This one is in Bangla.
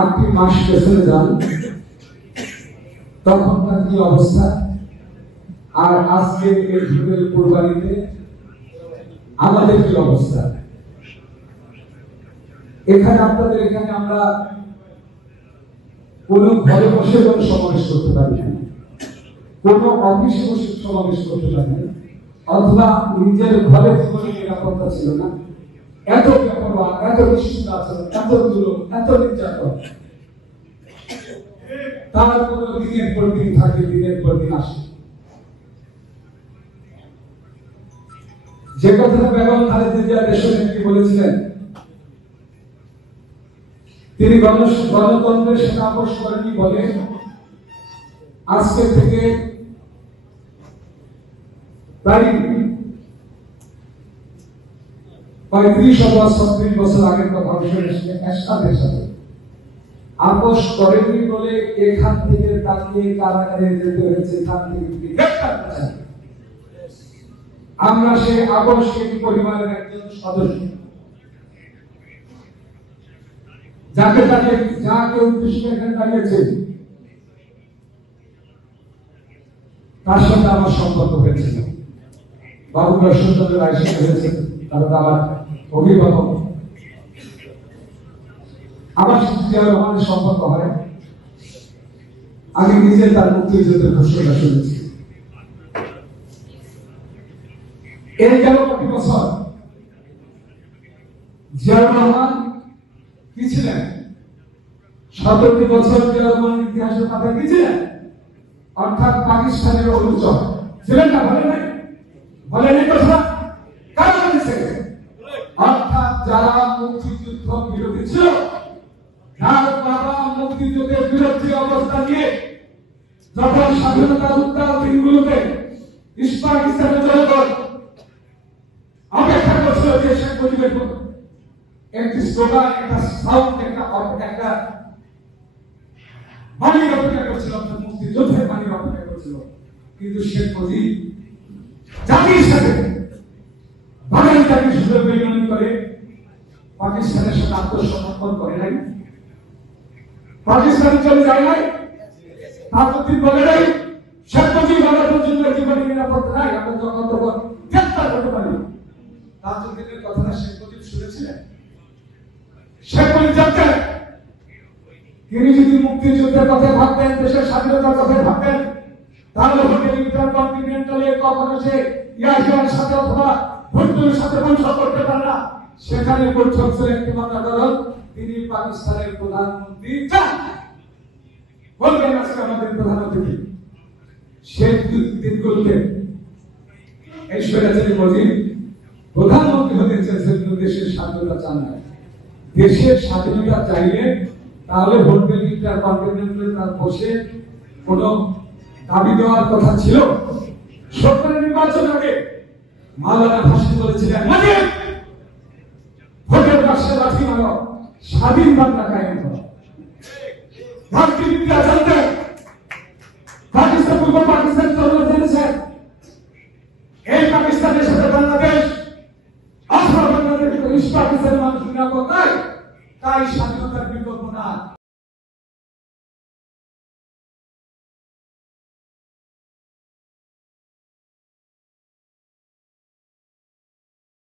8টি মাস পেছনে যান, তখনকার কি অবস্থা আর আজকে এই ভোটের কুরবানিতে আমাদের কি অবস্থা। এখানে আপনাদের এখানে আমরা কোন ঘরে বসে কোন সমাবেশ করতে পারি না, কোন অফিসে বসে সমাবেশ করতে পারি না, অথবা নিজের ঘরে জীবনে নিরাপত্তা ছিল না। এত ব্যাপার, এত বিশৃঙ্খলা আছে, এত জুলুম, এত নির্যাতন, তারপরে দিনের পর দিন থাকে, দিনের পর দিন আসে। যে কথাটা বেগম খালেদা জিয়া দেশনেত্রী বলেছিলেন, তিনি গণতন্ত্রের সাথে আপোষ করেননি বলে আজকে থেকে প্রায় 35 অথবা 36 বছর আগের কথা একসাথে সাথে আপোষ করেনি বলে এখান থেকে তাকে কারাগারে যেতে হয়েছে, এখান থেকে গ্রেফতার করেছে। আমরা সেই আপোষের পরিবারের একজন সদস্য, যাকে উদ্দেশ্যে এখানে দাঁড়িয়েছে, তার সাথে আমার সম্পর্ক হয়েছিল। বাবু বসন্তদের রায়সিক হয়েছে, তার আমার অভিভাবক। আমার সাথে জিয়া রহমানের সম্পর্ক হয়, আমি নিজে তার মুক্তিযুদ্ধের ঘোষণা শুনেছি। এর গেল কত বছর। জিয়া রহমান কি ছিলেন? 17টি বছর জিয়া রহমানের ইতিহাসের কথা কি ছিলেন? অর্থাৎ পাকিস্তানের অনুচর ছিলেন না? বলেন এই কথা কারা বলেছে? অর্থাৎ যারা মুক্তিযুদ্ধ বিরোধী ছিল, যার বাবা মুক্তিযুদ্ধের বিরোধী অবস্থা নিয়ে যখন স্বাধীনতার উত্তাল দিনগুলোতে পাকিস্তানের জনগণ অপেক্ষা করছিল যে শেখ মুজিবের একটি স্লোগান, একটা সাউন্ড, একটা বাণীর অপেক্ষা করছিল, মুক্তিযুদ্ধের বাণীর অপেক্ষা করছিল। কিন্তু শেখ মুজিব জাতির সাথে বাঙালি জাতির সাথে বেইমানি করে পাকিস্তানের সাথে আত্মসমর্পণ করে নাই, পাকিস্তান চলে যায় নাই, তারপর বলে নাই শেখ মুজিব আমার পর্যন্ত জীবনে নিরাপত্তা নাই, আমরা যখন তখন গ্রেফতার করতে পারি। তাজউদ্দিনের কথাটা শেখ মুজিব শুনেছিলেন। শেখ মুজিব জানতেন তিনি যদি মুক্তিযুদ্ধের কথা ভাবতেন, দেশের স্বাধীনতার কথা ভাবতেন, তাহলে হোটেল ইন্টারকন্টিনেন্টালে কখনো সে ইয়াহিয়ার সাথে অথবা ভুট্টোর সাথে বৈঠক করতে পারে না। সেখানে বৈঠক ছিল একটি মাত্র কারণ তিনি পাকিস্তানের প্রধানমন্ত্রী চান। বলবেন আজকে আমাদের প্রধানমন্ত্রী শেখ দিনগুলোতে এই স্বৈরাচারী মুজিব প্রধানমন্ত্রী হতে চেয়েছেন, দেশের স্বাধীনতা চান না। দেশের স্বাধীনতা চাইলে তাহলে হোটেল ইন্টারকন্টিনেন্টালে তার বসে কোন দাবি দেওয়ার কথা ছিল? সরকারের নির্বাচন আগে মাওলানা ভাষণ বলেছিলেন, ভোটের বাক্সে লাঠি মারো, স্বাধীন বাংলা কায়েম করো। ভারতীয় জানতেন পাকিস্তান, পূর্ব পাকিস্তান তরুণ জেনেছেন এই পাকিস্তানের সাথে বাংলাদেশ অথবা বাংলাদেশ পাকিস্তানের মানুষ নিরাপদ নাই, তাই স্বাধীনতার বিপদ